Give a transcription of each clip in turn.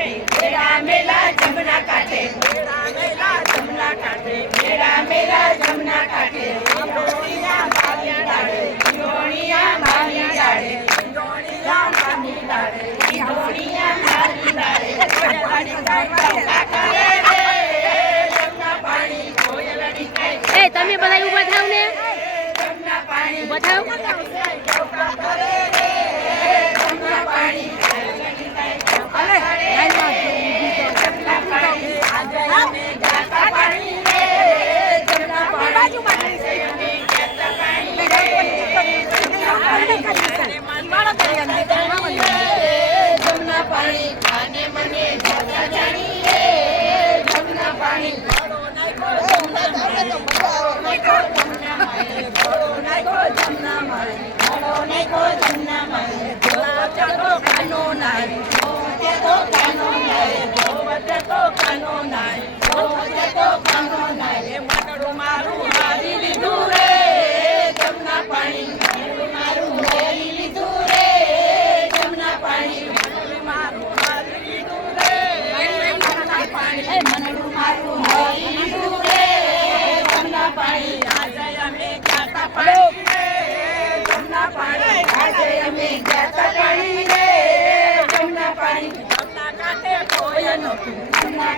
કાંઠે મેળા મેલા જમના કાંઠે. મેળા મેલા જમના કાંઠે. મેળા મેલા જમના કાંઠે.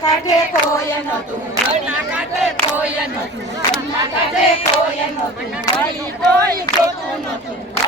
કાઢે કોઈ નતું ના કાઢે કોઈ નતું ના કાઢે કોઈ જોતું નતું